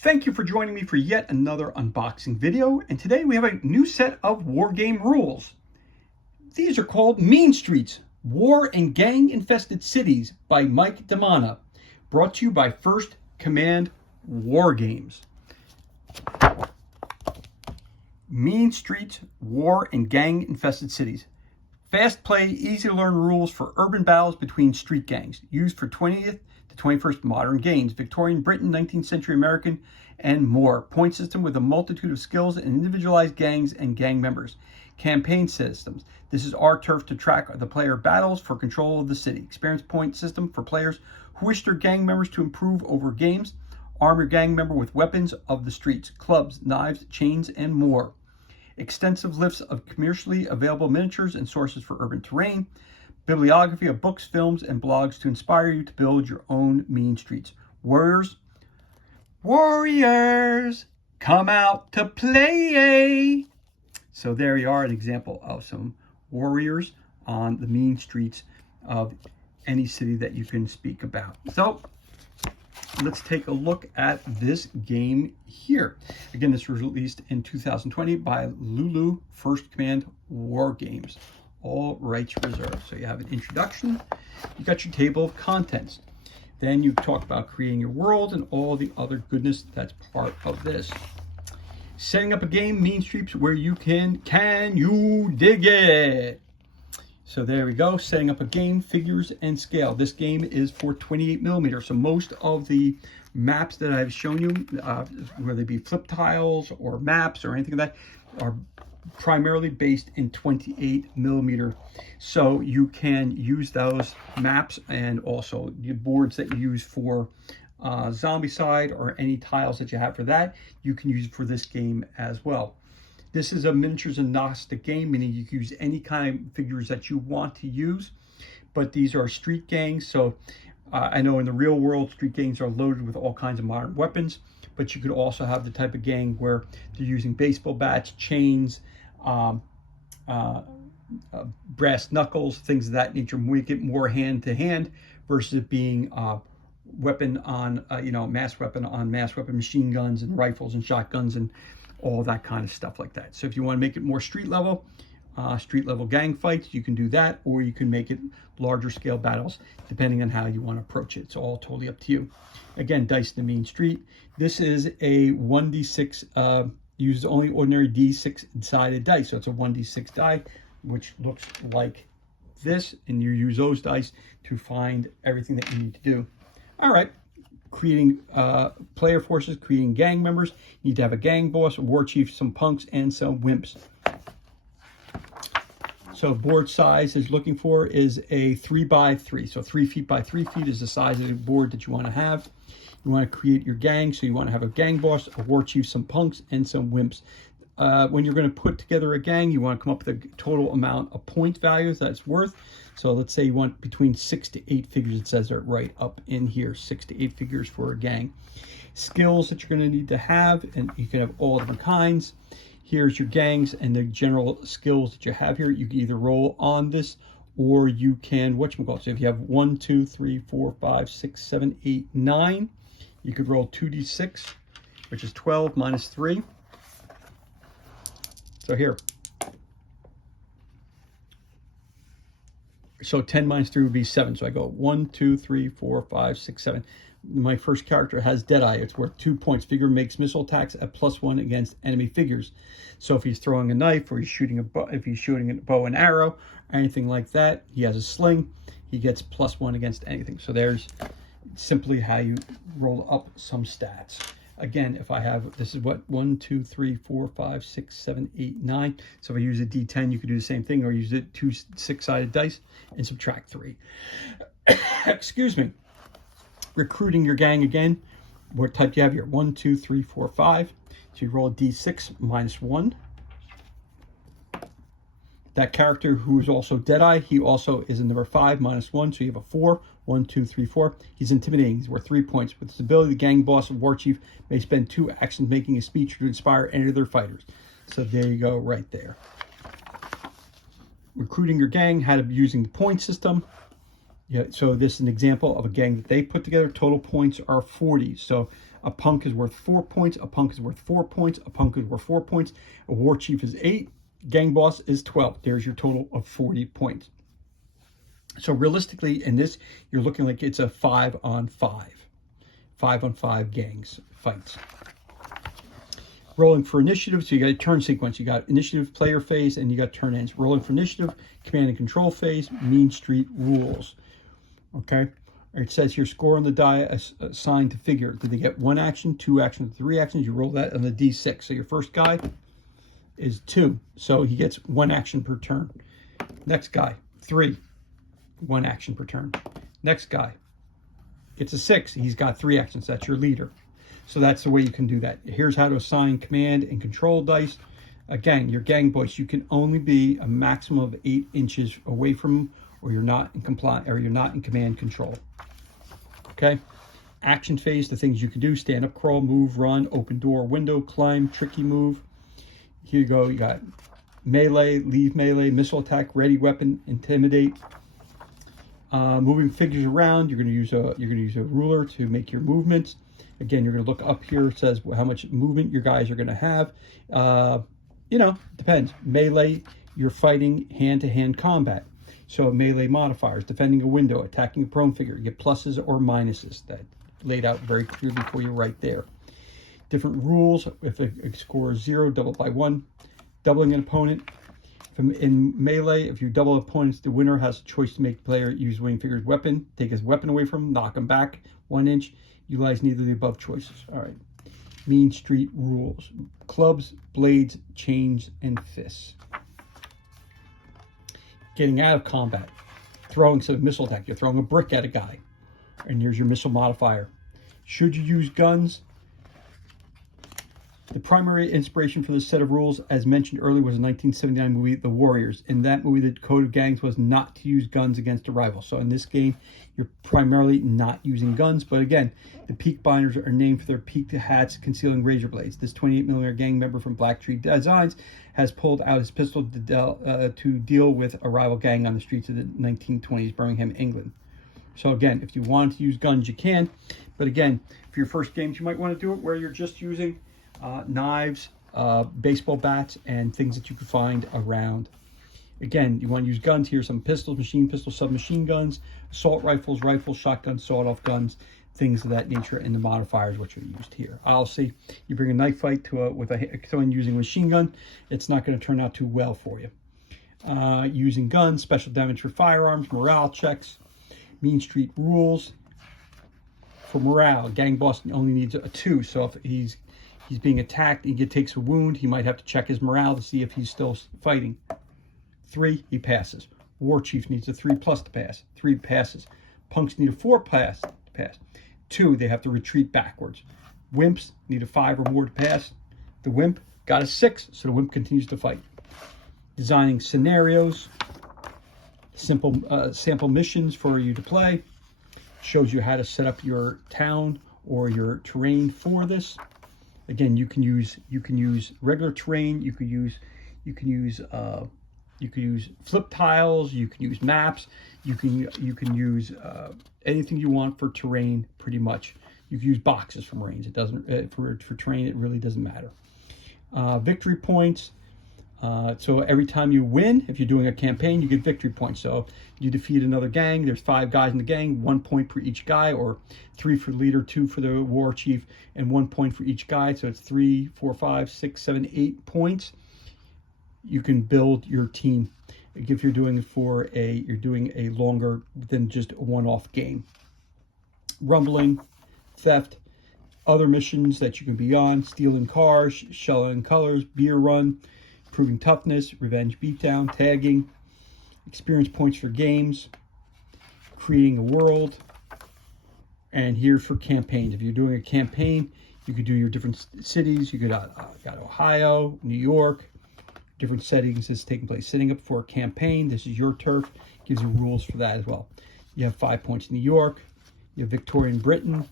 Thank you for joining me for yet another unboxing video, and today we have a new set of war game rules. These are called Mean Streets, War and Gang Infested Cities by Mike Damana, brought to you by First Command War Games. Mean Streets, War and Gang Infested Cities. Fast play, easy to learn rules for urban battles between street gangs, used for 20th to 21st modern games, Victorian Britain, 19th century American, and more. Point system with a multitude of skills and individualized gangs and gang members. Campaign systems. This is our turf to track the player battles for control of the city. Experience point system for players who wish their gang members to improve over games. Arm your gang member with weapons of the streets, clubs, knives, chains, and more. Extensive lists of commercially available miniatures and sources for urban terrain. Bibliography of books, films, and blogs to inspire you to build your own mean streets. Warriors, come out to play. So there you are, an example of some warriors on the mean streets of any city that you can speak about. So let's take a look at this game here. Again, this was released in 2020 by Lulu First Command War Games. All rights reserved. So you have an introduction, you got your table of contents. Then you talk about creating your world and all the other goodness that's part of this. Setting up a game, Mean Streets, where you can you dig it? So there we go, setting up a game, figures and scale. This game is for 28 millimeters. So most of the maps that I've shown you, whether they be flip tiles or maps or anything like that, are primarily based in 28 millimeter. So you can use those maps and also the boards that you use for Zombicide or any tiles that you have for that, you can use for this game as well. This is a miniatures agnostic game, meaning you can use any kind of figures that you want to use, but these are street gangs. So I know in the real world, street gangs are loaded with all kinds of modern weapons, but you could also have the type of gang where they're using baseball bats, chains, brass knuckles, things of that nature, make it more hand-to-hand versus it being weapon on, mass weapon, machine guns and rifles and shotguns and all that kind of stuff like that. So if you want to make it more street level gang fights, you can do that, or you can make it larger scale battles depending on how you want to approach it. It's all totally up to you. Again, dice in the mean street. This is a 1d6, uses only ordinary d6 sided dice. So it's a 1d6 die, which looks like this, and you use those dice to find everything that you need to do. All right. Creating player forces, creating gang members. You need to have a gang boss, a war chief, some punks, and some wimps. So board size is looking for is a 3 by 3. So 3 feet by 3 feet is the size of the board that you want to have. You want to create your gang, so you want to have a gang boss, a war chief, some punks, and some wimps. When you're going to put together a gang, you want to come up with a total amount of point values that it's worth. So let's say you want between 6 to 8 figures. It says it right up in here, 6 to 8 figures for a gang. Skills that you're going to need to have, and you can have all different kinds. Here's your gangs and the general skills that you have here. You can either roll on this, or you can whatchamacallit. So if you have 1, 2, 3, 4, 5, 6, 7, 8, 9, you could roll 2d6, which is 12 minus 3. So here. So 10 minus 3 would be 7. So I go 1, 2, 3, 4, 5, 6, 7. My first character has Deadeye. It's worth 2 points. Figure makes missile attacks at +1 against enemy figures. So if he's throwing a knife, or he's shooting a bow and arrow, anything like that, he has a sling, he gets +1 against anything. So there's simply how you roll up some stats. Again, if I have, this is what, 1, 2, 3, 4, 5, 6, 7, 8, 9. So if I use a D10, you could do the same thing, or use it 2 6-sided dice and subtract 3. Excuse me. Recruiting your gang again. What type do you have here? 1, 2, 3, 4, 5. So you roll a D6 minus 1. That character who is also Deadeye, he also is in number 5 minus 1. So you have a 4. 1, 2, 3, 4. He's intimidating. He's worth 3 points. With his ability, the gang boss and war chief may spend 2 actions making a speech to inspire any of their fighters. So there you go, right there. Recruiting your gang, how to be using the point system. Yeah, so this is an example of a gang that they put together. Total points are 40. So A punk is worth 4 points. A punk is worth 4 points. A punk is worth 4 points. A war chief is 8. Gang boss is 12. There's your total of 40 points. So realistically, in this, you're looking like it's a 5-on-5. 5-on-5 gangs fights. Rolling for initiative, so you got a turn sequence. You got initiative, player phase, and you got turn ends. Rolling for initiative, command and control phase, mean street rules. Okay? It says here, score on the die assigned to figure. Did they get 1 action, 2 actions, 3 actions? You roll that on the D6. So your first guy is 2. So he gets 1 action per turn. Next guy, 3. 1 action per turn. Next guy, it's a 6. He's got 3 actions. That's your leader. So that's the way you can do that. Here's how to assign command and control dice. Again, your gang boss, you can only be a maximum of 8 inches away from him, or you're not in command control. Okay? Action phase, the things you can do: stand up, crawl, move, run, open door, window, climb, tricky move. Here you go. You got melee, leave melee, missile attack, ready weapon, intimidate. Moving figures around, you're going to use a ruler to make your movements. Again, you're going to look up here. It says how much movement your guys are going to have. Depends. Melee, you're fighting hand-to-hand combat. So melee modifiers: defending a window, attacking a prone figure. You get pluses or minuses. That laid out very clearly for you right there. Different rules: if a score is 0, double by 1. Doubling an opponent. In melee, if you double opponents, the winner has a choice to make the player use winning figure's weapon, take his weapon away from him, knock him back 1 inch. Utilize neither of the above choices. All right. Mean street rules: clubs, blades, chains, and fists. Getting out of combat. Throwing some missile attack. You're throwing a brick at a guy. And here's your missile modifier. Should you use guns? The primary inspiration for this set of rules, as mentioned earlier, was a 1979 movie, The Warriors. In that movie, the code of gangs was not to use guns against a rival. So in this game, you're primarily not using guns. But again, the peak binders are named for their peaked hats concealing razor blades. This 28mm gang member from Blacktree Designs has pulled out his pistol to deal with a rival gang on the streets of the 1920s, Birmingham, England. So again, if you want to use guns, you can. But again, for your first games, you might want to do it where you're just using knives, baseball bats, and things that you can find around. Again, you want to use guns here: some pistols, machine pistols, submachine guns, assault rifles, shotguns, sawed-off guns, things of that nature, and the modifiers which are used here. I'll see you bring a knife fight with someone using a machine gun, it's not going to turn out too well for you. Using guns, special damage for firearms, morale checks, mean street rules. For morale, gang boss only needs a 2, so if he's being attacked, he takes a wound, he might have to check his morale to see if he's still fighting. 3, he passes. War chief needs a 3+ to pass. 3 passes. Punks need a 4 to pass. 2, they have to retreat backwards. Wimps need a 5 or more to pass. The wimp got a 6, so the wimp continues to fight. Designing scenarios. Simple sample missions for you to play. Shows you how to set up your town or your terrain for this. Again, you can use regular terrain. You could use flip tiles. You can use maps. You can use anything you want for terrain. Pretty much, you can use boxes for marines. It doesn't for terrain. It really doesn't matter. Victory points. So every time you win, if you're doing a campaign, you get victory points. So you defeat another gang, there's 5 guys in the gang, 1 point for each guy, or 3 for the leader, 2 for the war chief, and 1 point for each guy. So it's 3, 4, 5, 6, 7, 8 points. You can build your team if you're doing it you're doing a longer than just a one-off game. Rumbling, theft, other missions that you can be on: stealing cars, shelling colors, beer run, proving toughness, revenge beatdown, tagging, experience points for games, creating a world, and here's for campaigns. If you're doing a campaign, you could do your different cities. You could got Ohio, New York, different settings is taking place. Setting up for a campaign, this is your turf, gives you rules for that as well. You have 5 points in New York. You have Victorian Britain,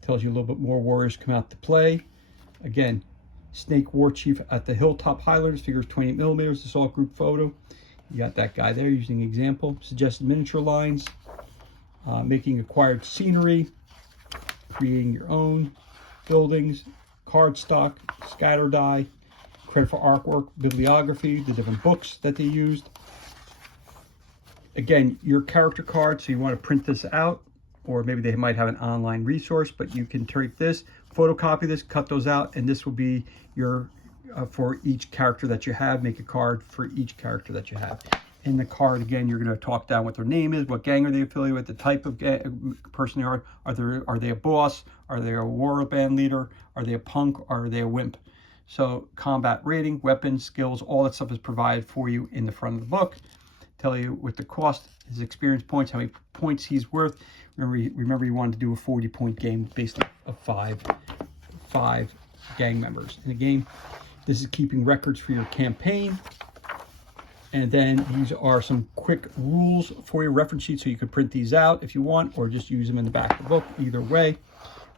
tells you a little bit more warriors come out to play. Again, Snake War Chief at the Hilltop Highlanders, figures 28mm, assault group photo. You got that guy there using example. Suggested miniature lines, making acquired scenery, creating your own, buildings, cardstock, scatter die, credit for artwork, bibliography, the different books that they used. Again, your character card, so you want to print this out, or maybe they might have an online resource, but you can take this, photocopy this, cut those out, and this will be your, for each character that you have, make a card for each character that you have. In the card, again, you're going to talk down what their name is, what gang are they affiliated with, the type of person they are. Are they a boss? Are they a war band leader? Are they a punk? Or are they a wimp? So combat rating, weapons, skills, all that stuff is provided for you in the front of the book. Tell you what the cost, his experience points, how many points he's worth. Remember you wanted to do a 40-point game, basically of five gang members in the game. This is keeping records for your campaign. And then these are some quick rules for your reference sheet, so you could print these out if you want, or just use them in the back of the book. Either way,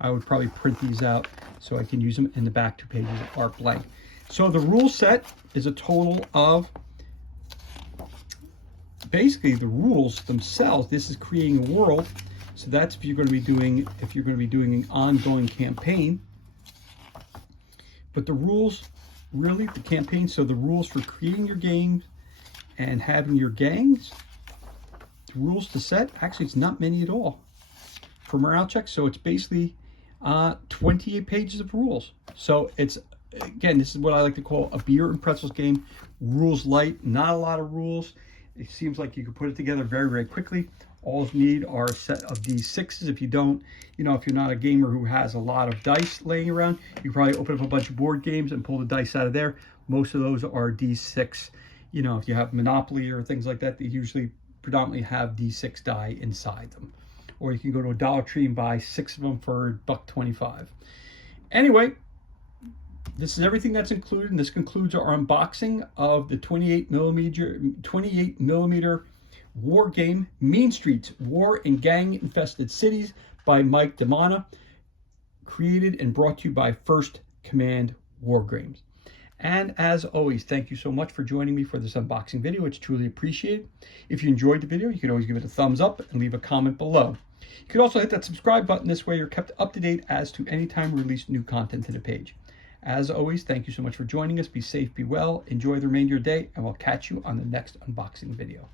I would probably print these out so I can use them in the back 2 pages are blank. So the rule set is a total of, basically the rules themselves. This is creating a world. So that's if you're going to be doing, an ongoing campaign. But the rules, really, the campaign, so the rules for creating your games and having your gangs, the rules to set, actually it's not many at all for morale checks. So it's basically 28 pages of rules. So it's, again, this is what I like to call a beer and pretzels game. Rules light, not a lot of rules. It seems like you can put it together very, very quickly. All you need are a set of D6s. If you don't, if you're not a gamer who has a lot of dice laying around, you probably open up a bunch of board games and pull the dice out of there. Most of those are D6. If you have Monopoly or things like that, they usually predominantly have D6 die inside them. Or you can go to a Dollar Tree and buy 6 of them for $1.25. Anyway, this is everything that's included, and this concludes our unboxing of the 28 millimeter war game, Mean Streets, War in Gang Infested Cities by Mike DeMana, created and brought to you by First Command War Games. And as always, thank you so much for joining me for this unboxing video. It's truly appreciated. If you enjoyed the video, you can always give it a thumbs up and leave a comment below. You can also hit that subscribe button. This way you're kept up to date as to any time we release new content to the page. As always, thank you so much for joining us. Be safe, be well, enjoy the remainder of your day, and we'll catch you on the next unboxing video.